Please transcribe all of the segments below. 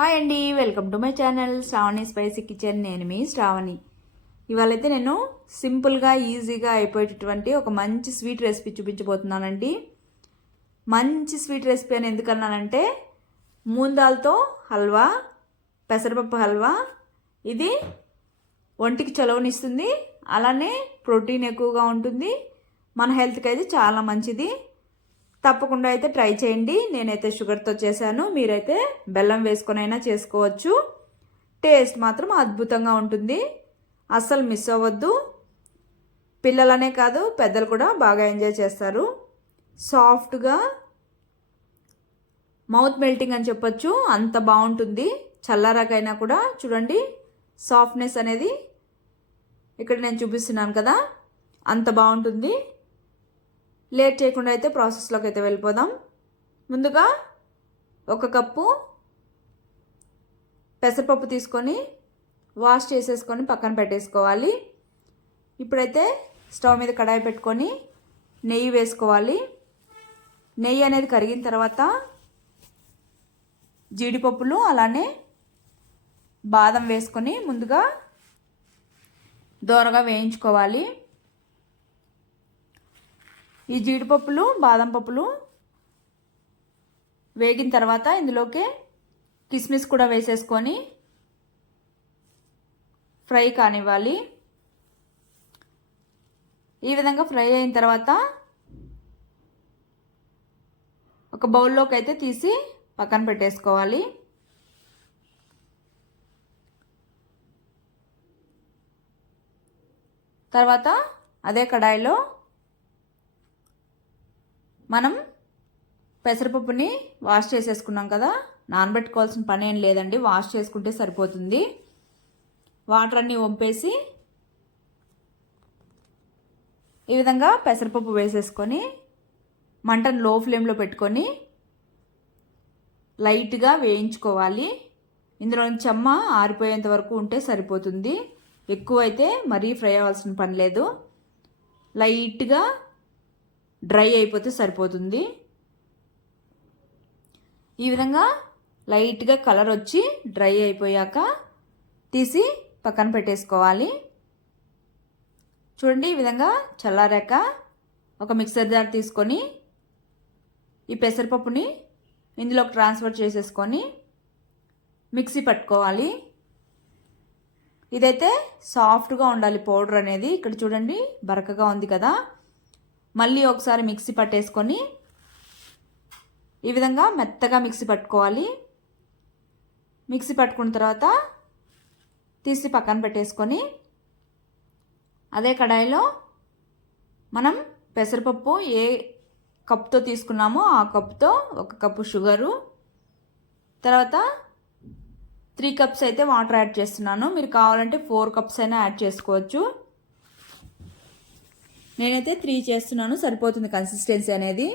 Hi అండి, welcome to my channel Shravani spicy kitchen. నేను మీ శ్రావణి. ఇవాళైతే నేను సింపుల్గా ఈజీగా అయిపోయేటటువంటి ఒక మంచి స్వీట్ రెసిపీ చూపించబోతున్నానండి. మంచి స్వీట్ రెసిపీ అని ఎందుకన్నానంటే మూంగ్ దాల్తో హల్వా, పెసరపప్పు హల్వా. ఇది ఒంటికి చలువనిస్తుంది, అలానే ప్రోటీన్ ఎక్కువగా ఉంటుంది, మన హెల్త్కి అయితే చాలా మంచిది. తప్పకుండా అయితే ట్రై చేయండి. నేనైతే షుగర్తో చేశాను, మీరైతే బెల్లం వేసుకొని అయినా చేసుకోవచ్చు. టేస్ట్ మాత్రం అద్భుతంగా ఉంటుంది, అస్సలు మిస్ అవ్వద్దు. పిల్లలనే కాదు పెద్దలు కూడా బాగా ఎంజాయ్ చేస్తారు. సాఫ్ట్గా మౌత్ మెల్టింగ్ అని చెప్పొచ్చు, అంత బాగుంటుంది. చల్లారాకైనా కూడా చూడండి సాఫ్ట్నెస్ అనేది ఇక్కడ నేను చూపిస్తున్నాను కదా, అంత బాగుంటుంది. లేట్ చేయకుండా అయితే ప్రాసెస్లోకి అయితే వెళ్ళిపోదాం. ముందుగా 1 కప్పు పెసరపప్పు తీసుకొని వాష్ చేసేసుకొని పక్కన పెట్టేసుకోవాలి. ఇప్పుడైతే స్టవ్ మీద కడాయి పెట్టుకొని నెయ్యి వేసుకోవాలి. నెయ్యి అనేది కరిగిన తర్వాత జీడిపప్పులు అలానే బాదం వేసుకొని ముందుగా దోరగా వేయించుకోవాలి. ఈ జీడిపప్పులు బాదం పప్పులు వేగిన తర్వాత ఇందులోకి కిస్మిస్ కూడా వేసేసుకొని ఫ్రై కానివ్వాలి. ఈ విధంగా ఫ్రై అయిన తర్వాత ఒక బౌల్లోకి అయితే తీసి పక్కన పెట్టేసుకోవాలి. తర్వాత అదే కడాయిలో మనం పెసరపప్పుని వాష్ చేసేసుకున్నాం కదా, నానబెట్టుకోవాల్సిన పని ఏం లేదండి, వాష్ చేసుకుంటే సరిపోతుంది. వాటర్ అన్నీ వంపేసి ఈ విధంగా పెసరపప్పు వేసేసుకొని మంటను లో ఫ్లేమ్లో పెట్టుకొని లైట్గా వేయించుకోవాలి. ఇందులో చెమ్మ ఆరిపోయేంత వరకు ఉంటే సరిపోతుంది, ఎక్కువైతే మరీ ఫ్రై అవ్వాల్సిన పని లేదు. లైట్గా డ్రై అయిపోతే సరిపోతుంది. ఈ విధంగా లైట్గా కలర్ వచ్చి డ్రై అయిపోయాక తీసి పక్కన పెట్టేసుకోవాలి. చూడండి ఈ విధంగా చల్లారాక ఒక మిక్సర్ జార్ తీసుకొని ఈ పెసరపప్పుని ఇందులోకి ట్రాన్స్ఫర్ చేసేసుకొని మిక్సీ పట్టుకోవాలి. ఇదైతే సాఫ్ట్గా ఉండాలి పౌడర్ అనేది. ఇక్కడ చూడండి బరకగా ఉంది కదా, మళ్ళీ ఒకసారి మిక్సీ పట్టేసుకొని ఈ విధంగా మెత్తగా మిక్సీ పట్టుకోవాలి. మిక్సీ పట్టుకున్న తర్వాత తీసి పక్కన పెట్టేసుకొని అదే కడాయిలో మనం పెసరపప్పు ఏ కప్తో తీసుకున్నామో ఆ కప్తో 1 కప్పు షుగరు, తర్వాత 3 కప్స్ అయితే వాటర్ యాడ్ చేస్తున్నాను. మీరు కావాలంటే 4 కప్స్ అయినా యాడ్ చేసుకోవచ్చు. నేనైతే 3 చేస్తున్నాను, సరిపోతుంది కన్సిస్టెన్సీ అనేది.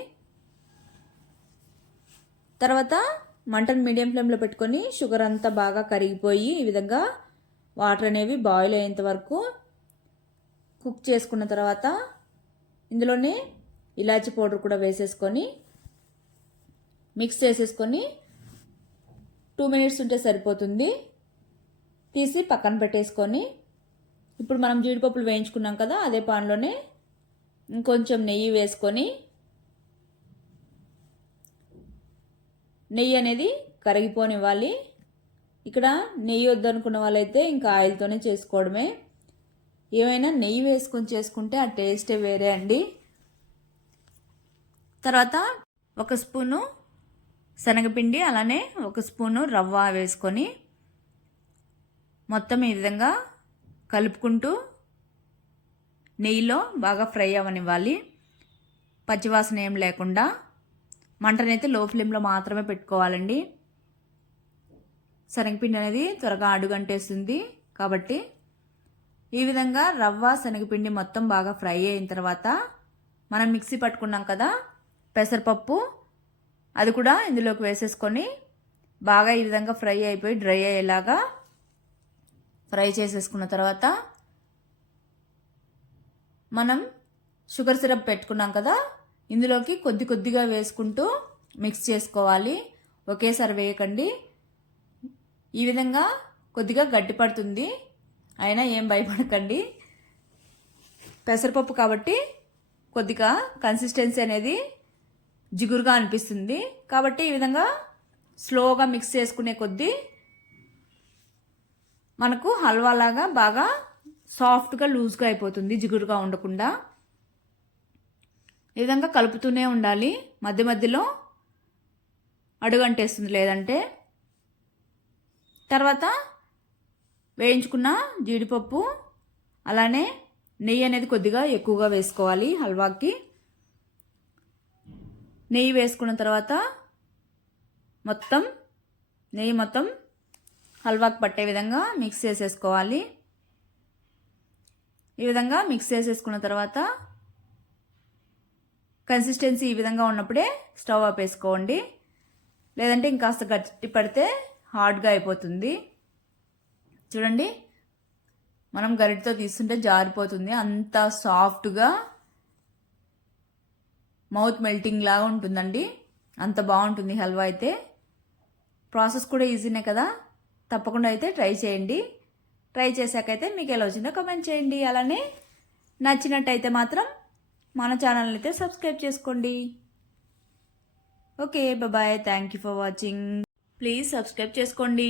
తర్వాత మంటను మీడియం ఫ్లేమ్లో పెట్టుకొని షుగర్ అంతా బాగా కరిగిపోయి ఈ విధంగా వాటర్ అనేవి బాయిల్ అయ్యేంత వరకు కుక్ చేసుకున్న తర్వాత ఇందులోనే ఇలాచీ పౌడర్ కూడా వేసేసుకొని మిక్స్ చేసేసుకొని 2 మినిట్స్ ఉంటే సరిపోతుంది. తీసి పక్కన పెట్టేసుకొని ఇప్పుడు మనం జీడిపప్పులు వేయించుకున్నాం కదా, అదే పాన్లోనే ఇంకొంచెం నెయ్యి వేసుకొని నెయ్యి అనేది కరిగిపోనివ్వాలి. ఇక్కడ నెయ్యి వద్దనుకున్న వాళ్ళైతే ఇంకా ఆయిల్తోనే చేసుకోవడమే. ఏమైనా నెయ్యి వేసుకొని చేసుకుంటే ఆ టేస్టే వేరే అండి. తర్వాత 1 స్పూను శనగపిండి అలానే 1 స్పూను రవ్వ వేసుకొని మొత్తం ఈ విధంగా కలుపుకుంటూ నెయ్యిలో బాగా ఫ్రై అవ్వనివ్వాలి, పచ్చివాసన ఏం లేకుండా. మంటనైతే లో ఫ్లేమ్లో మాత్రమే పెట్టుకోవాలండి. శనగపిండి అనేది త్వరగా అడుగంటేస్తుంది కాబట్టి ఈ విధంగా రవ్వ శనగపిండి మొత్తం బాగా ఫ్రై అయిన తర్వాత మనం మిక్సీ పట్టుకున్నాం కదా పెసరపప్పు, అది కూడా ఇందులోకి వేసేసుకొని బాగా ఈ విధంగా ఫ్రై అయిపోయి డ్రై అయ్యేలాగా ఫ్రై చేసేసుకున్న తర్వాత మనం షుగర్ సిరప్ పెట్టుకున్నాం కదా, ఇందులోకి కొద్దిగా వేసుకుంటూ మిక్స్ చేసుకోవాలి. ఒకేసారి వేయకండి, ఈ విధంగా కొద్దిగా గట్టి పడుతుంది, అయినా ఏం భయపడకండి. పెసరపప్పు కాబట్టి కొద్దిగా కన్సిస్టెన్సీ అనేది జిగురుగా అనిపిస్తుంది. కాబట్టి ఈ విధంగా స్లోగా మిక్స్ చేసుకునే కొద్దీ మనకు హల్వాలాగా బాగా సాఫ్ట్గా లూజ్గా అయిపోతుంది, జిగురుగా ఉండకుండా. ఈ విధంగా కలుపుతూనే ఉండాలి, మధ్య మధ్యలో అడుగంటేస్తుంది లేదంటే. తర్వాత వేయించుకున్న జీడిపప్పు అలానే నెయ్యి అనేది కొద్దిగా ఎక్కువగా వేసుకోవాలి హల్వాకి. నెయ్యి వేసుకున్న తర్వాత నెయ్యి మొత్తం హల్వాకి పట్టే విధంగా మిక్స్ చేసేసుకోవాలి. ఈ విధంగా మిక్స్ చేసేసుకున్న తర్వాత కన్సిస్టెన్సీ ఈ విధంగా ఉన్నప్పుడే స్టవ్ ఆపేసుకోండి, లేదంటే ఇంకాస్త గట్టి పడితే హార్డ్గా అయిపోతుంది. చూడండి, మనం గరిటతో తీస్తుంటే జారిపోతుంది, అంత సాఫ్ట్గా మౌత్ మెల్టింగ్ లాగా ఉంటుందండి. అంత బాగుంటుంది హల్వా అయితే. ప్రాసెస్ కూడా ఈజీనే కదా, తప్పకుండా అయితే ట్రై చేయండి. ట్రై చేశాకైతే మీకు ఎలా వచ్చిందో కామెంట్ చేయండి. అలానే నచ్చినట్టయితే మాత్రం మన ఛానల్ని అయితే సబ్స్క్రైబ్ చేసుకోండి. Okay, bye. Thank you for watching. Please subscribe చేసుకోండి.